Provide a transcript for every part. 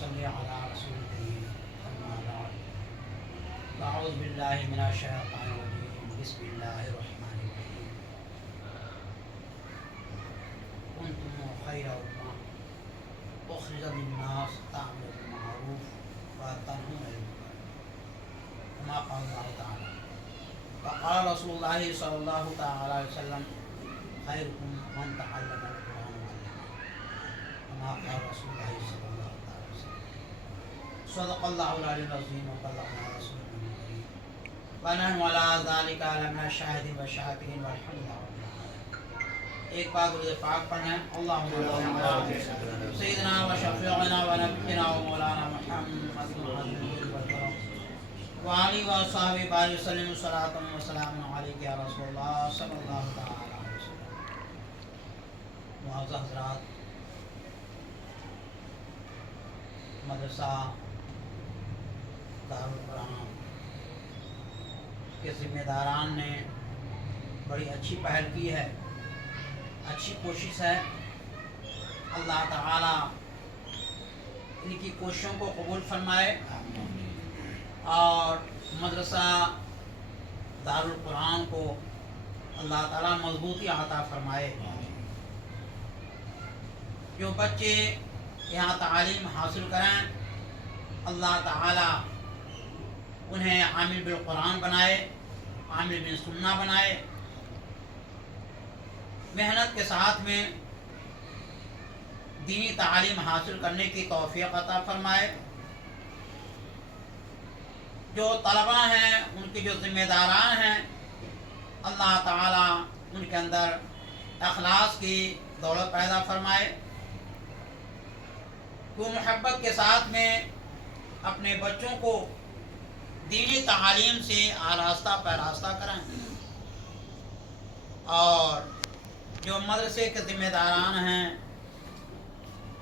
صل على رسول الكريم أما بعد أعوذ بالله من الشيطان الرجيم بسم الله الرحمن الرحيم كنتم خير أمة أخرجت للناس تأمرون بالمعروف وتنهون عن المنكر كما قال الله تعالى وقال رسول الله صلى الله تعالى عليه وسلم خيركم من تعلم القرآن وعلمه كما قال رسول الله صلى الله عليه وسلم صدق الله العلي العظيم وبلغنا رسوله الكريم ونحن على ذلك من الشاهدين والشاكرين والحمد لله رب العالمين. ایک بار درود پاک پڑھیں اللہم صل علی سیدنا و شفیعنا و نبینا و مولانا محمد وعلی و صحابہ بارک وسلم صلاۃ و سلام علیک یا رسول اللہ صلی اللہ تعالی علیہ وسلم. معزز حضرات، مدرسہ دارالقرآن کے ذمہ داران نے بڑی اچھی پہل کی ہے، اچھی کوشش ہے. اللہ تعالی ان کی کوششوں کو قبول فرمائے اور مدرسہ دارالقرآن کو اللہ تعالیٰ مضبوطی عطا فرمائے. جو بچے یہاں تعلیم حاصل کریں اللہ تعالیٰ انہیں عامل بالقرآن بنائے، عامل بالسنہ بنائے، محنت کے ساتھ میں دینی تعلیم حاصل کرنے کی توفیق عطا فرمائے. جو طلباء ہیں، ان کے جو ذمہ داران ہیں، اللہ تعالیٰ ان کے اندر اخلاص کی دولت پیدا فرمائے، وہ محبت کے ساتھ میں اپنے بچوں کو دینی تعلیم سے آراستہ پیراستہ کریں. اور جو مدرسے کے ذمہ داران ہیں،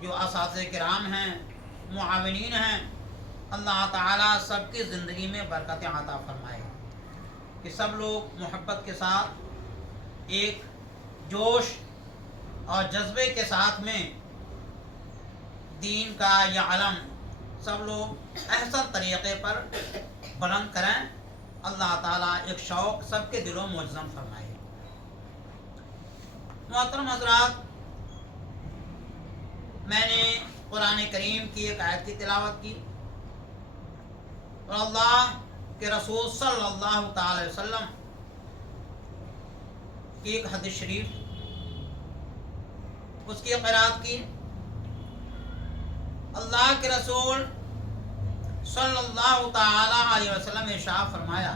جو اساتذہ کرام ہیں، معاونین ہیں، اللہ تعالیٰ سب کی زندگی میں برکت عطا فرمائے کہ سب لوگ محبت کے ساتھ ایک جوش اور جذبے کے ساتھ میں دین کا یہ علم سب لوگ احسن طریقے پر بلند کریں. اللہ تعالیٰ ایک شوق سب کے دلوں میں مجزم فرمائے. محترم حضرات، میں نے قرآن کریم کی ایک آیت کی تلاوت کی اور اللہ کے رسول صلی اللہ تعالی علیہ وسلم کی ایک حدیث شریف اس کی قرات کی. اللہ کے رسول صلی اللہ تعالی علیہ وسلم نے ارشاد فرمایا،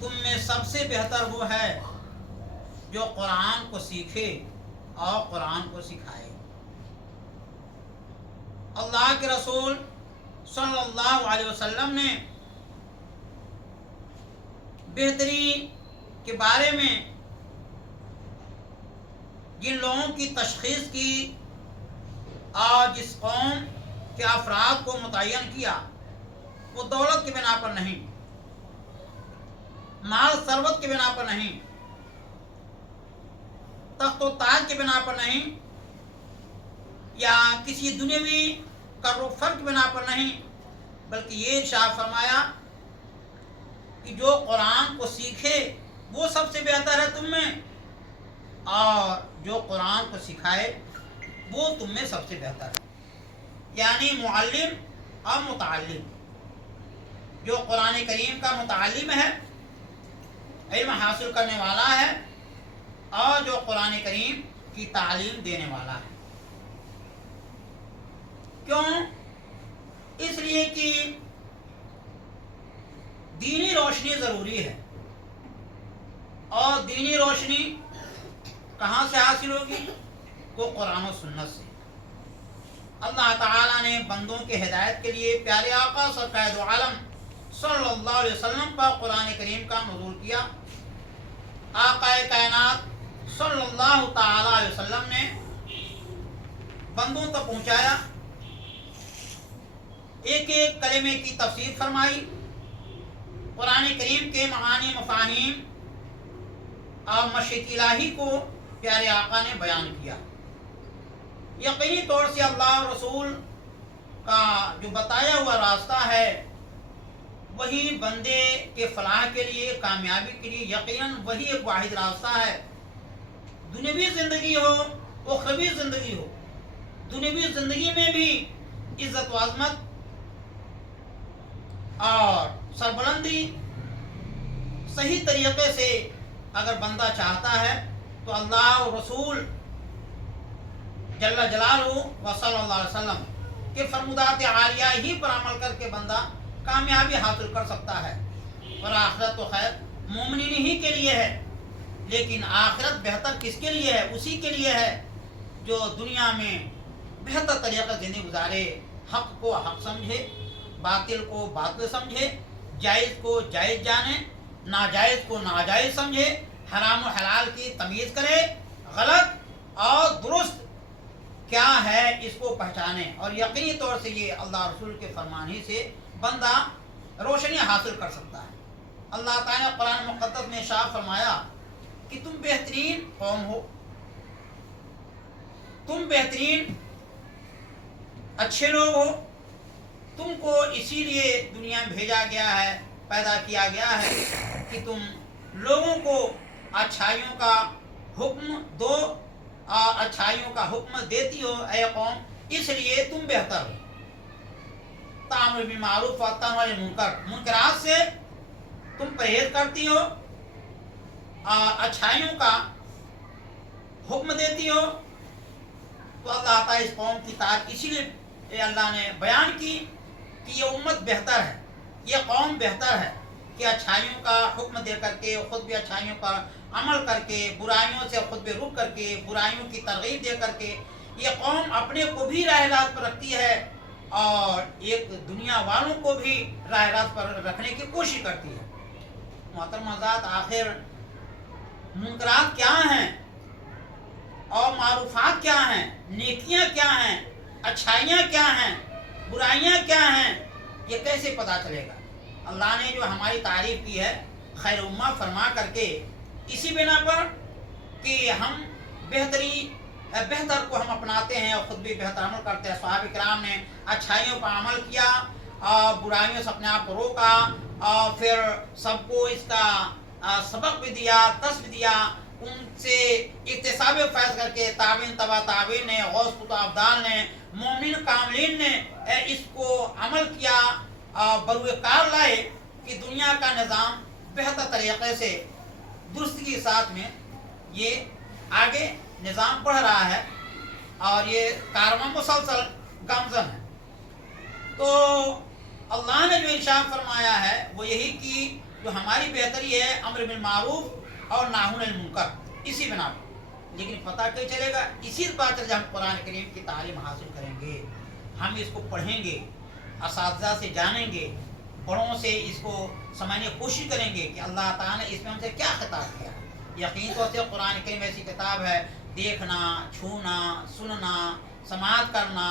تم میں سب سے بہتر وہ ہے جو قرآن کو سیکھے اور قرآن کو سکھائے. اللہ کے رسول صلی اللہ علیہ وسلم نے بہتری کے بارے میں جن لوگوں کی تشخیص کی اور جس قوم کے افراد کو متعین کیا، وہ دولت کی بنا پر نہیں، مال ثروت کی بنا پر نہیں، تخت و تاج کی بنا پر نہیں، یا کسی دنیاوی کر و فر کی بنا پر نہیں، بلکہ یہ ارشاد فرمایا کہ جو قرآن کو سیکھے وہ سب سے بہتر ہے تم میں، اور جو قرآن کو سکھائے وہ تم میں سب سے بہتر ہے. یعنی معلم اور متعلم، جو قرآن کریم کا متعلم ہے، علم حاصل کرنے والا ہے، اور جو قرآن کریم کی تعلیم دینے والا ہے. کیوں؟ اس لیے کہ دینی روشنی ضروری ہے، اور دینی روشنی کہاں سے حاصل ہوگی؟ وہ قرآن و سنت سے. اللہ تعالیٰ نے بندوں کے ہدایت کے لیے پیارے آقا سرکار دو عالم صلی اللہ علیہ وسلم پر قرآن کریم کا نزول کیا. آقا کائنات صلی اللہ تعالی علیہ وسلم نے بندوں تک پہنچایا، ایک ایک کلمے کی تفسیر فرمائی، قرآن کریم کے معانی مفاہیم اور مشیت الہی کو پیارے آقا نے بیان کیا. यकीनी तौर से अल्लाह और रसूल का जो बताया हुआ रास्ता है वही बंदे के फलाह के लिए, कामयाबी के लिए यकीनन वही एक वाहिद रास्ता है। दुनियावी ज़िंदगी हो, उखरवी ज़िंदगी हो, दुनियावी ज़िंदगी में भी इज़्ज़त व अज़मत और सरबुलंदी सही तरीके से अगर बंदा चाहता है तो अल्लाह और रसूल जल्ल जलालहू व सल्लल्लाहु अलैहि वसल्लम के फरमुदात आलिया ही पर अमल करके बंदा कामयाबी हासिल कर सकता है। और आखिरत तो खैर मोमिनीन ही के लिए है, लेकिन आखिरत बेहतर किसके लिए है? उसी के लिए है जो दुनिया में बेहतर तरीक़े से ज़िंदगी गुजारे, हक़ को हक़ समझे, बातिल को बातिल समझे, जायज़ को जायज़ जाने, नाजायज़ को नाजायज़ समझे, हराम और हलाल की तमीज़ करे, गलत और दुरुस्त क्या है इसको पहचाने। और यकीनी तौर से ये अल्लाह रसूल के फरमान ही से बंदा रोशनी हासिल कर सकता है। अल्लाह ताला ने कुरान मुक़द्दस में इरशाद फरमाया कि तुम बेहतरीन कौम हो, तुम बेहतरीन अच्छे लोग हो, तुमको इसीलिए दुनिया में भेजा गया है, पैदा किया गया है कि तुम लोगों को अच्छाइयों का हुक्म दो और अच्छाइयों का हुक्म देती हो ऐ कौम, इसलिए तुम बेहतर हो। तामुर बिल मारूफ व तन्हा अनिल मुनकर, मुनकरात से तुम परहेज करती हो और अच्छाइयों का हुक्म देती हो। तो अल्लाह ताला इस कौम की तारीफ इसीलिए अल्लाह ने बयान की कि ये उम्मत बेहतर है, ये कौम बेहतर है कि अच्छाइयों का हुक्म दे करके खुद भी अच्छाइयों पर अमल करके, बुराइयों से खुद भी रुक करके, बुराइयों की तरगीब दे करके ये कौम अपने को भी राह रास्त पर रखती है और एक दुनिया वालों को भी राह रास्त पर रखने की कोशिश करती है। मोहतरम हज़रात, आखिर मुनकरात क्या हैं और मारूफात क्या हैं, नेकियां क्या हैं, अच्छाइयाँ क्या हैं, बुराइयाँ क्या हैं, ये कैसे पता चलेगा? अल्लाह ने जो हमारी तारीफ़ की है खैर उम्मा फरमा करके इसी बिना पर कि हम बेहतर को हम अपनाते हैं और ख़ुद भी बेहतर अमल करते हैं। सहाबा किराम ने अच्छाइयों पर अमल किया और बुराइयों से अपने आप को रोका और फिर सबको इसका सबक भी दिया, दर्स भी दिया, उनसे इक्तिसाब फैज़ करके ताबीन तबा ताबीन ने, गौस कुतुब अब्दाल ने, मोमिन कामिलीन ने इसको अमल किया और बरूकार लाए कि दुनिया का निज़ाम बेहतर तरीक़े से दुरुस्ती के साथ में ये आगे निज़ाम बढ़ रहा है और ये कारवां मुसलसल गामज़न है। तो अल्लाह ने जो इरशाद फरमाया है वो यही कि जो हमारी बेहतरी है अम्र बिल मारूफ और नाहुन अनिल मुनकर, इसी बिना पर। लेकिन पता क्या चलेगा? इसी बात से जब हम कुरान करीम की तालीम हासिल करेंगे, हम इसको पढ़ेंगे, असातिज़ा से जानेंगे, बड़ों से इसको समझने की कोशिश करेंगे कि अल्लाह ताला ने इसमें हमसे क्या खिताब किया। यकीन तौर से कुरान करीम ऐसी किताब है, देखना, छूना, सुनना, समाअत करना,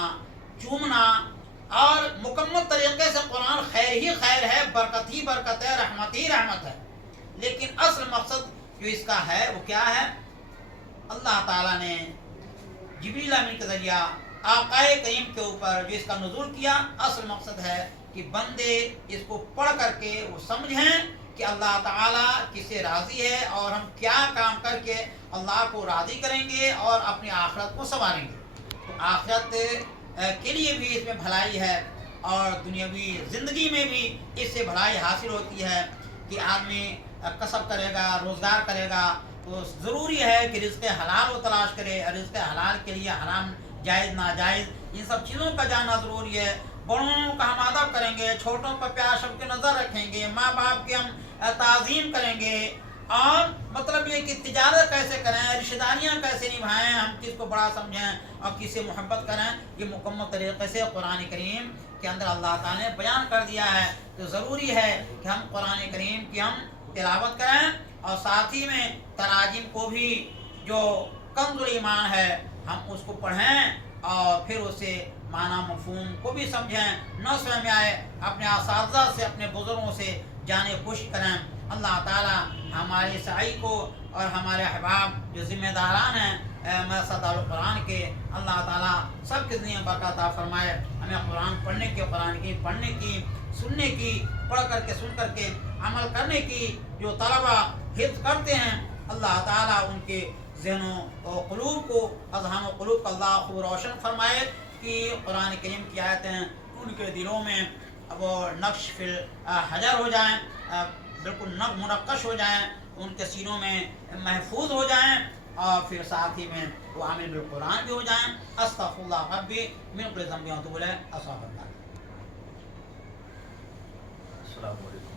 चूमना और मुकम्मल तरीक़े से कुरान खैर ही खैर है, बरकत ही बरकत है, रहमत ही रहमत है। लेकिन असल मकसद जो इसका है वो क्या है? अल्लाह ताला ने जिब्रील अमीन के ज़रिया आक़ाए करीम के ऊपर जो इसका नुज़ूल किया, असल मकसद है कि बंदे इसको पढ़ करके वो समझें कि अल्लाह ताला किससे राज़ी है और हम क्या काम करके अल्लाह को राज़ी करेंगे और अपनी आखिरत को संवारेंगे। तो आखिरत के लिए भी इसमें भलाई है और दुनियावी ज़िंदगी में भी इससे भलाई हासिल होती है कि आदमी कसब करेगा, रोज़गार करेगा, तो ज़रूरी है कि रिज़्क़ हलाल वो तलाश करे और रिज़्क़ हलाल के लिए हराम जायज़ नाजायज़ इन सब चीज़ों का जानना ज़रूरी है। बड़ों का हम अदब करेंगे, छोटों पर प्यार सबकी नज़र रखेंगे, माँ बाप की हम ताज़ीम करेंगे और मतलब ये कि तिजारत कैसे करें, रिश्तेदारियाँ कैसे निभाएं, हम किसको बड़ा समझें और किससे मोहब्बत करें, ये मुकम्मल तरीक़े से कुरान करीम के अंदर अल्लाह ताला ने बयान कर दिया है। तो ज़रूरी है कि हम कुरान करीम की हम तिलावत करें और साथ ही में तराजिम को भी जो कंज़ुल ईमान है हम उसको पढ़ें और फिर उसे माना मफ़हूम को भी समझें, न समझ में आए अपने असातिज़ा से, अपने बुज़ुर्गों से जाने की कोशिश करें। اللہ تعالی ہمارے سعی کو اور ہمارے احباب جو ذمہ داران ہیں مدرسہ دارالقرآن کے، اللہ تعالیٰ سب کے ذریعے برکت عطا فرمائے. ہمیں قرآن پڑھنے کی، قرآن کی پڑھنے کی، سننے کی، پڑھ کر کے سن کر کے عمل کرنے کی جو طلبہ حفظ کرتے ہیں، اللہ تعالیٰ ان کے ذہنوں و قلوب کو، اذہان و قلوب کو اللہ خوب روشن فرمائے کہ قرآن کریم کی آیتیں ان کے دلوں میں وہ نقش فی الحجر ہو جائیں، بالکل منقش ہو جائیں، ان کے سینوں میں محفوظ ہو جائیں، اور پھر ساتھ ہی میں وہ عامل بالقرآن بھی ہو جائیں. استغفر اللہ ربی من کل ذنب و اتوب الیہ. السلام علیکم.